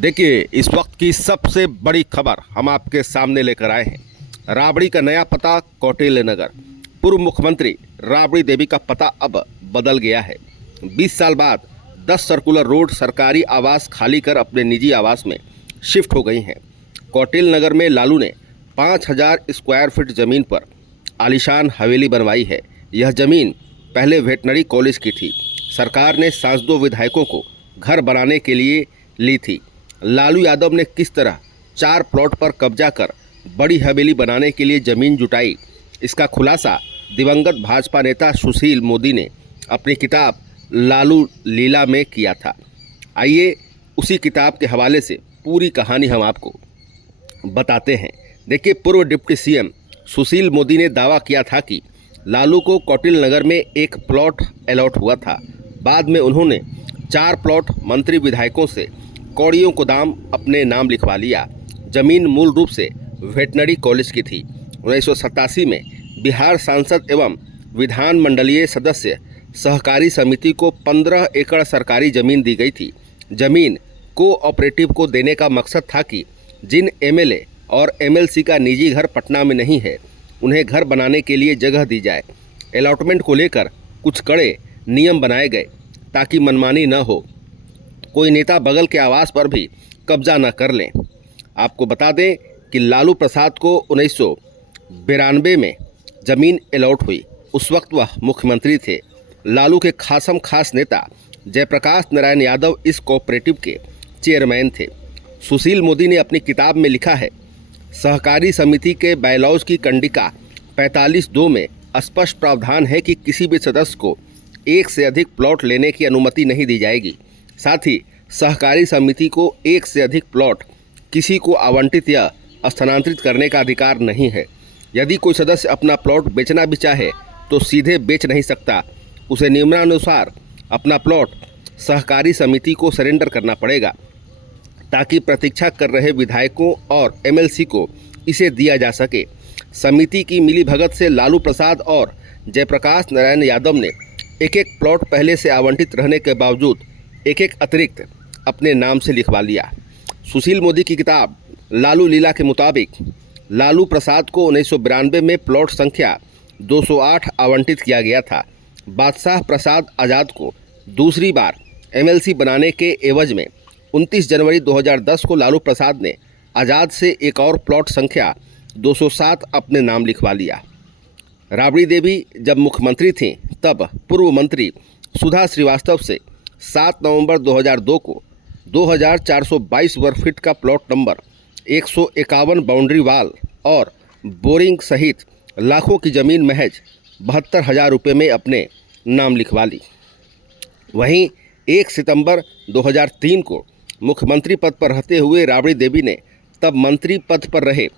देखिए, इस वक्त की सबसे बड़ी खबर हम आपके सामने लेकर आए हैं। राबड़ी का नया पता कौटिल्य नगर। पूर्व मुख्यमंत्री राबड़ी देवी का पता अब बदल गया है। 20 साल बाद 10 सर्कुलर रोड सरकारी आवास खाली कर अपने निजी आवास में शिफ्ट हो गई हैं। कौटिल्य नगर में लालू ने 5000 स्क्वायर फीट जमीन पर आलीशान हवेली बनवाई है। यह जमीन पहले वेटनरी कॉलेज की थी। सरकार ने सांसदों विधायकों को घर बनाने के लिए ली थी। लालू यादव ने किस तरह 4 प्लॉट पर कब्जा कर बड़ी हवेली बनाने के लिए जमीन जुटाई, इसका खुलासा दिवंगत भाजपा नेता सुशील मोदी ने अपनी किताब लालू लीला में किया था। आइए उसी किताब के हवाले से पूरी कहानी हम आपको बताते हैं। देखिए, पूर्व डिप्टी सीएम सुशील मोदी ने दावा किया था कि लालू को कौटिल्य नगर में एक प्लॉट अलॉट हुआ था। बाद में उन्होंने 4 प्लॉट मंत्री विधायकों से कौड़ियों को दाम अपने नाम लिखवा लिया। जमीन मूल रूप से वेटनरी कॉलेज की थी। 1987 में बिहार सांसद एवं विधान मंडलीय सदस्य सहकारी समिति को 15 एकड़ सरकारी जमीन दी गई थी। जमीन कोऑपरेटिव को देने का मकसद था कि जिन एमएलए और एमएलसी का निजी घर पटना में नहीं है, उन्हें घर बनाने के लिए जगह दी जाए। अलॉटमेंट को लेकर कुछ कड़े नियम बनाए गए ताकि मनमानी न हो, कोई नेता बगल के आवास पर भी कब्जा न कर लें। आपको बता दें कि लालू प्रसाद को 1992 में जमीन अलॉट हुई। उस वक्त वह मुख्यमंत्री थे। लालू के खासम खास नेता जयप्रकाश नारायण यादव इस कोऑपरेटिव के चेयरमैन थे। सुशील मोदी ने अपनी किताब में लिखा है, सहकारी समिति के बायलॉज की कंडिका 45(2) में स्पष्ट प्रावधान है कि किसी भी सदस्य को एक से अधिक प्लॉट लेने की अनुमति नहीं दी जाएगी। साथ ही सहकारी समिति को एक से अधिक प्लॉट किसी को आवंटित या स्थानांतरित करने का अधिकार नहीं है। यदि कोई सदस्य अपना प्लॉट बेचना भी चाहे तो सीधे बेच नहीं सकता। उसे नियमानुसार अपना प्लॉट सहकारी समिति को सरेंडर करना पड़ेगा ताकि प्रतीक्षा कर रहे विधायकों और एमएलसी को इसे दिया जा सके। समिति की मिलीभगत से लालू प्रसाद और जयप्रकाश नारायण यादव ने एक एक प्लॉट पहले से आवंटित रहने के बावजूद एक एक अतिरिक्त अपने नाम से लिखवा लिया। सुशील मोदी की किताब लालू लीला के मुताबिक लालू प्रसाद को 1992 में प्लॉट संख्या 208 आवंटित किया गया था। बादशाह प्रसाद आज़ाद को दूसरी बार एमएलसी बनाने के एवज में 29 जनवरी 2010 को लालू प्रसाद ने आज़ाद से एक और प्लॉट संख्या 207 अपने नाम लिखवा लिया। राबड़ी देवी जब मुख्यमंत्री थीं तब पूर्व मंत्री सुधा श्रीवास्तव से 7 नवंबर 2002 को 2422 वर्ग फीट का प्लॉट नंबर 151 बाउंड्री वाल और बोरिंग सहित लाखों की ज़मीन महज 72,000 रुपये में अपने नाम लिखवा ली। वहीं 1 सितंबर 2003 को मुख्यमंत्री पद पर रहते हुए राबड़ी देवी ने तब मंत्री पद पर रहे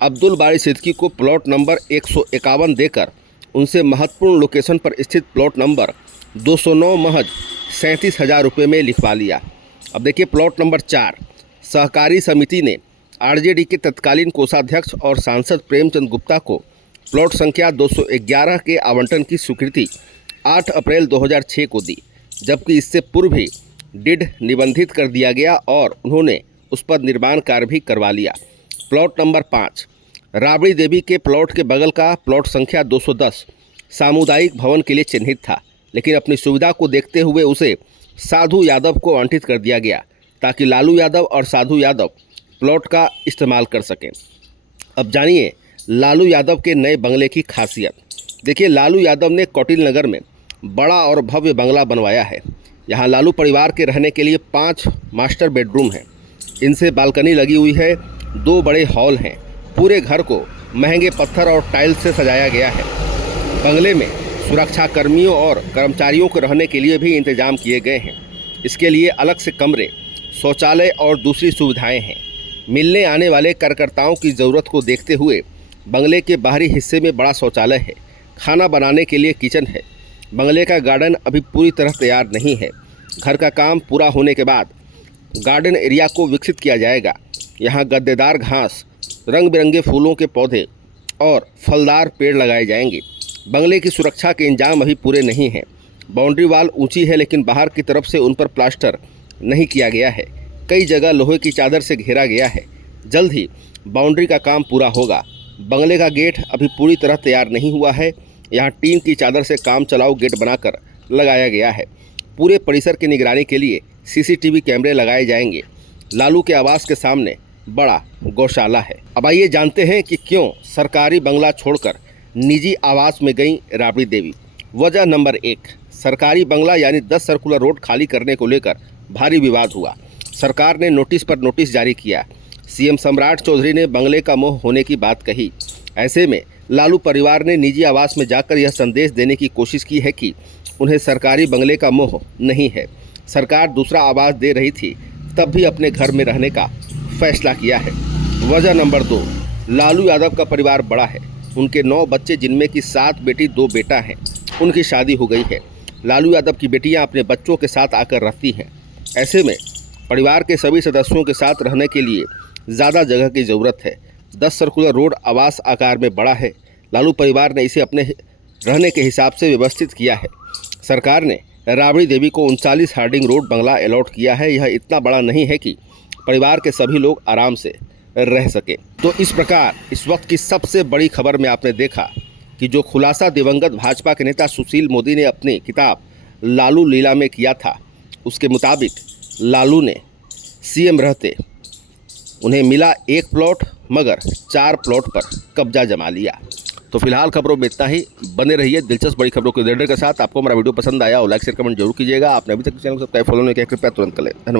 अब्दुल बारी सिद्दीकी को प्लॉट नंबर 151 देकर उनसे महत्वपूर्ण लोकेशन पर स्थित प्लॉट नंबर 209 महज 37,000 रुपये में लिखवा लिया। अब देखिए, प्लॉट नंबर 4 सहकारी समिति ने आरजेडी के तत्कालीन कोषाध्यक्ष और सांसद प्रेमचंद गुप्ता को प्लॉट संख्या 211 के आवंटन की स्वीकृति 8 अप्रैल 2006 को दी, जबकि इससे पूर्व ही डिड निबंधित कर दिया गया और उन्होंने उस पर निर्माण कार्य भी करवा लिया। प्लॉट नंबर 5 राबड़ी देवी के प्लॉट के बगल का प्लॉट संख्या 210 सामुदायिक भवन के लिए चिन्हित था, लेकिन अपनी सुविधा को देखते हुए उसे साधु यादव को आवंटित कर दिया गया ताकि लालू यादव और साधु यादव प्लॉट का इस्तेमाल कर सकें। अब जानिए लालू यादव के नए बंगले की खासियत। देखिए, लालू यादव ने कौटिल्य नगर में बड़ा और भव्य बंगला बनवाया है। यहाँ लालू परिवार के रहने के लिए 5 मास्टर बेडरूम हैं। इनसे बालकनी लगी हुई है। 2 बड़े हॉल हैं। पूरे घर को महंगे पत्थर और टाइल्स से सजाया गया है। बंगले में सुरक्षा कर्मियों और कर्मचारियों को रहने के लिए भी इंतजाम किए गए हैं। इसके लिए अलग से कमरे, शौचालय और दूसरी सुविधाएं हैं। मिलने आने वाले कार्यकर्ताओं की ज़रूरत को देखते हुए बंगले के बाहरी हिस्से में बड़ा शौचालय है। खाना बनाने के लिए किचन है। बंगले का गार्डन अभी पूरी तरह तैयार नहीं है। घर का काम पूरा होने के बाद गार्डन एरिया को विकसित किया जाएगा। यहाँ गद्देदार घास, रंग बिरंगे फूलों के पौधे और फलदार पेड़ लगाए जाएंगे। बंगले की सुरक्षा के इंतजाम अभी पूरे नहीं हैं। बाउंड्री वाल ऊंची है, लेकिन बाहर की तरफ से उन पर प्लास्टर नहीं किया गया है। कई जगह लोहे की चादर से घेरा गया है। जल्द ही बाउंड्री का काम पूरा होगा। बंगले का गेट अभी पूरी तरह तैयार नहीं हुआ है। यहाँ टीन की चादर से काम चलाऊ गेट बनाकर लगाया गया है। पूरे परिसर की निगरानी के लिए सीसीटीवी कैमरे लगाए जाएंगे। लालू के आवास के सामने बड़ा गौशाला है। अब आइए जानते हैं कि क्यों सरकारी बंगला छोड़कर निजी आवास में गई राबड़ी देवी। वजह नंबर 1, सरकारी बंगला यानी 10 सर्कुलर रोड खाली करने को लेकर भारी विवाद हुआ। सरकार ने नोटिस पर नोटिस जारी किया। सीएम सम्राट चौधरी ने बंगले का मोह होने की बात कही। ऐसे में लालू परिवार ने निजी आवास में जाकर यह संदेश देने की कोशिश की है कि उन्हें सरकारी बंगले का मोह नहीं है। सरकार दूसरा आवास दे रही थी, तब भी अपने घर में रहने का फैसला किया है। वजह नंबर 2, लालू यादव का परिवार बड़ा है। उनके 9 बच्चे, जिनमें की 7 बेटी 2 बेटा हैं। उनकी शादी हो गई है। लालू यादव की बेटियां अपने बच्चों के साथ आकर रहती हैं। ऐसे में परिवार के सभी सदस्यों के साथ रहने के लिए ज़्यादा जगह की ज़रूरत है। 10 सर्कुलर रोड आवास आकार में बड़ा है। लालू परिवार ने इसे अपने रहने के हिसाब से व्यवस्थित किया है। सरकार ने राबड़ी देवी को 39 हार्डिंग रोड बंगला अलॉट किया है। यह इतना बड़ा नहीं है कि परिवार के सभी लोग आराम से रह सके। तो इस प्रकार इस वक्त की सबसे बड़ी खबर में आपने देखा कि जो खुलासा दिवंगत भाजपा के नेता सुशील मोदी ने अपनी किताब लालू लीला में किया था, उसके मुताबिक लालू ने सीएम रहते उन्हें मिला 1 प्लॉट, मगर 4 प्लॉट पर कब्जा जमा लिया। तो फिलहाल खबरों में इतना ही। बने रहिए दिलचस्प बड़ी खबरों के अपडेट के साथ। आपको हमारा वीडियो पसंद आया और लाइक शेयर कमेंट जरूर कीजिएगा। आपने अभी तक चैनल को सब्सक्राइब फॉलो नहीं किया, कृपया तुरंत कर लें। धन्यवाद।